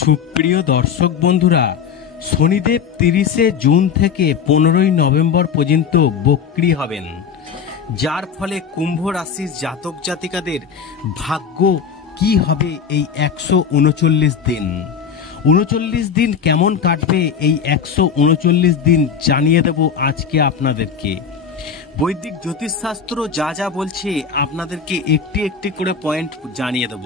সুপ্রিয় দর্শক বন্ধুরা, শনিদেব 30শে জুন থেকে 15ই নভেম্বর পর্যন্ত বক্রী হবেন, যার ফলে কুম্ভ রাশির জাতক জাতিকাদের ভাগ্য কি হবে এই 139 দিন। 39 দিন কেমন কাটবে এই 139 দিন জানিয়ে দেব আজকে আপনাদেরকে। বৈদিক জ্যোতিষশাস্ত্র যা যা বলছে আপনাদেরকে একটি একটি করে পয়েন্ট জানিয়ে দেব।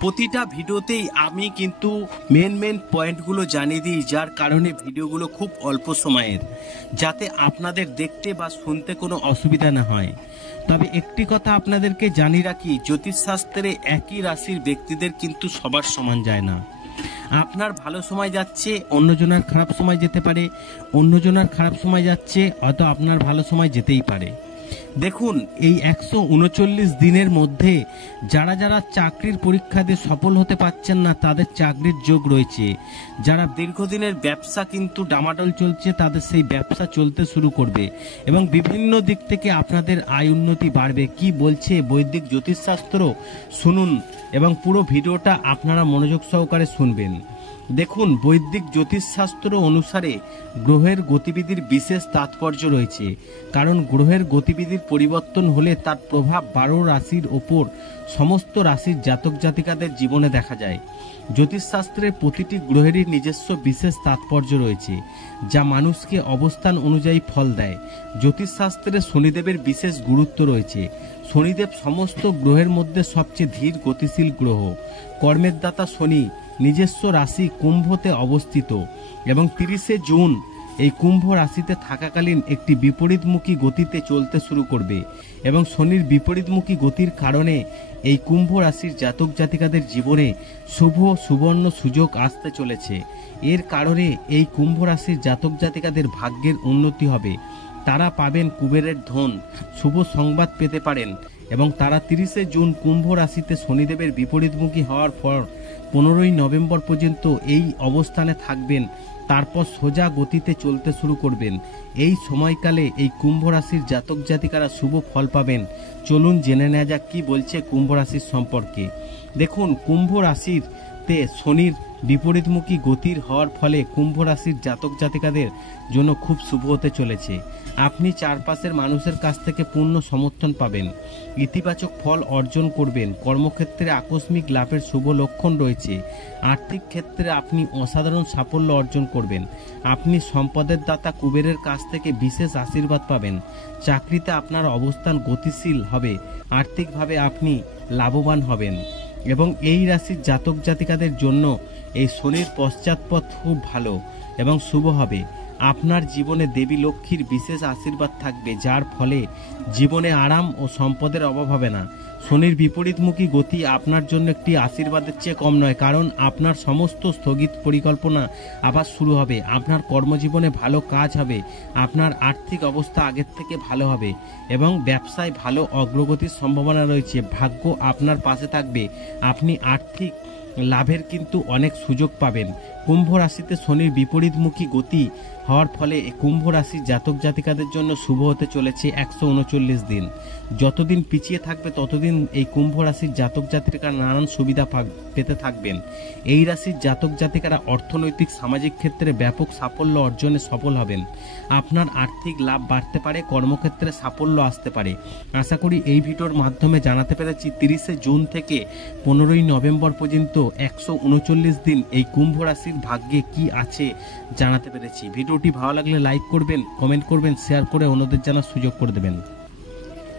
প্রতিটা ভিডিওতেই আমি কিন্তু মেন পয়েন্টগুলো জানিয়ে দিই, যার কারণে ভিডিওগুলো খুব অল্প সময়ের, যাতে আপনাদের দেখতে বা শুনতে কোনো অসুবিধা না হয়। তবে একটি কথা আপনাদেরকে জানিয়ে রাখি, জ্যোতিষশাস্ত্রে একই রাশির ব্যক্তিদের কিন্তু সবার সমান যায় না। আপনার ভালো সময় যাচ্ছে, অন্যজনের খারাপ সময় যেতে পারে, অন্যজনের খারাপ সময় যাচ্ছে, হয়তো আপনার ভালো সময় যেতেই পারে। দেখুন, এই 139 দিনের মধ্যে যারা যারা চাকরির পরীক্ষা দিয়ে সফল হতে পারছেন না, তাদের চাকরির যোগ রয়েছে। যারা দীর্ঘদিনের ব্যবসা কিন্তু ডামাডোল চলছে, তাদের সেই ব্যবসা চলতে শুরু করবে এবং বিভিন্ন দিক থেকে আপনাদের আয় উন্নতি বাড়বে। কি বলছে বৈদিক জ্যোতিষশাস্ত্র শুনুন এবং পুরো ভিডিওটা আপনারা মনোযোগ সহকারে শুনবেন। দেখুন, বৈদিক জ্যোতিষশাস্ত্র অনুসারে গ্রহের গতিবিধির বিশেষ তাৎপর্য রয়েছে, কারণ গ্রহের গতিবিধির পরিবর্তন হলে তার প্রভাব 12 রাশির ওপর সমস্ত রাশির জাতক জাতিকাদের জীবনে দেখা যায়। জ্যোতিষশাস্ত্রের প্রতিটি গ্রহেরই নিজস্ব বিশেষ তাৎপর্য রয়েছে, যা মানুষকে অবস্থান অনুযায়ী ফল দেয়। জ্যোতিষশাস্ত্রে শনিদেবের বিশেষ গুরুত্ব রয়েছে। শনিদেব সমস্ত গ্রহের মধ্যে সবচেয়ে ধীর গতিশীল গ্রহ। কর্মের দাতা শনি নিজস্ব রাশি কুম্ভতে অবস্থিত এবং 30শে জুন এই কুম্ভ রাশিতে থাকাকালীন একটি বিপরীতমুখী গতিতে চলতে শুরু করবে এবং শনির বিপরীতমুখী গতির কারণে এই কুম্ভ রাশির জাতক জাতিকাদের জীবনে শুভ সুবর্ণ সুযোগ আসতে চলেছে। এর কারণে এই কুম্ভ রাশির জাতক জাতিকাদের ভাগ্যের উন্নতি হবে। তারা পাবেন কুবেরের ধন, শুভ সংবাদ পেতে পারেন এবং তারা 30শে জুন কুম্ভ রাশিতে শনিদেবের বিপরীতমুখী হওয়ার পর 15ই নভেম্বর পর্যন্ত এই অবস্থানে থাকবেন। তারপর সোজা গতিতে চলতে শুরু করবেন। এই সময়কালে এই কুম্ভ রাশির জাতক জাতিকারা শুভ ফল পাবেন। চলুন জেনে নেওয়া যাক কি বলছে কুম্ভ রাশির সম্পর্কে। দেখুন, কুম্ভ রাশিতে শনির বিপরীতমুখী গতির হওয়ার ফলে কুম্ভ রাশির জাতক জাতিকাদের জন্য খুব শুভ হতে চলেছে। আপনি চারপাশের মানুষের কাছ থেকে পূর্ণ সমর্থন পাবেন, ইতিবাচক ফল অর্জন করবেন। কর্মক্ষেত্রে আকস্মিক লাভের শুভ লক্ষণ রয়েছে। আর্থিক ক্ষেত্রে আপনি অসাধারণ সাফল্য অর্জন করবেন। আপনি সম্পদের দাতা কুবেরের কাছ থেকে বিশেষ আশীর্বাদ পাবেন। চাকরিতে আপনার অবস্থান গতিশীল হবে। আর্থিকভাবে আপনি লাভবান হবেন এবং এই রাশির জাতক জাতিকাদের জন্য এই শনির পশ্চাৎপদ খুব ভালো এবং শুভ হবে। আপনার জীবনে দেবী লক্ষ্মীর বিশেষ আশীর্বাদ থাকবে, যার ফলে জীবনে আরাম ও সম্পদের অভাব হবে না। শনির বিপরীতমুখী গতি আপনার জন্য একটি আশীর্বাদের চেয়ে কম নয়, কারণ আপনার সমস্ত স্থগিত পরিকল্পনা আবার শুরু হবে। আপনার কর্মজীবনে ভালো কাজ হবে। আপনার আর্থিক অবস্থা আগের থেকে ভালো হবে এবং ব্যবসায় ভালো অগ্রগতির সম্ভাবনা রয়েছে। ভাগ্য আপনার পাশে থাকবে। আপনি আর্থিক লাভের কিন্তু অনেক সুযোগ পাবেন। কুম্ভ রাশিতে শনির বিপরীতমুখী গতি হওয়ার ফলে কুম্ভ রাশির জাতক জাতিকাদের জন্য শুভ হতে চলেছে 139 দিন। যতদিন পিছিয়ে থাকবে ততদিন এই কুম্ভ রাশির জাতক জাতিকারা নানান সুবিধা পেতে থাকবেন। এই রাশির জাতক জাতিকারা অর্থনৈতিক সামাজিক ক্ষেত্রে ব্যাপক সাফল্য অর্জনে সফল হবেন। আপনার আর্থিক লাভ বাড়তে পারে, কর্মক্ষেত্রে সাফল্য আসতে পারে। আশা করি এই ভিডিওর মাধ্যমে জানাতে পেরেছি 30শে জুন থেকে 15ই নভেম্বর পর্যন্ত 139 দিন এই কুম্ভ রাশির ভাগ্যে কি আছে জানাতে পেরেছি। ভিডিওটি ভালো লাগলে লাইক করবেন, কমেন্ট করবেন, শেয়ার করে অন্যদের জানার সুযোগ করে দেবেন।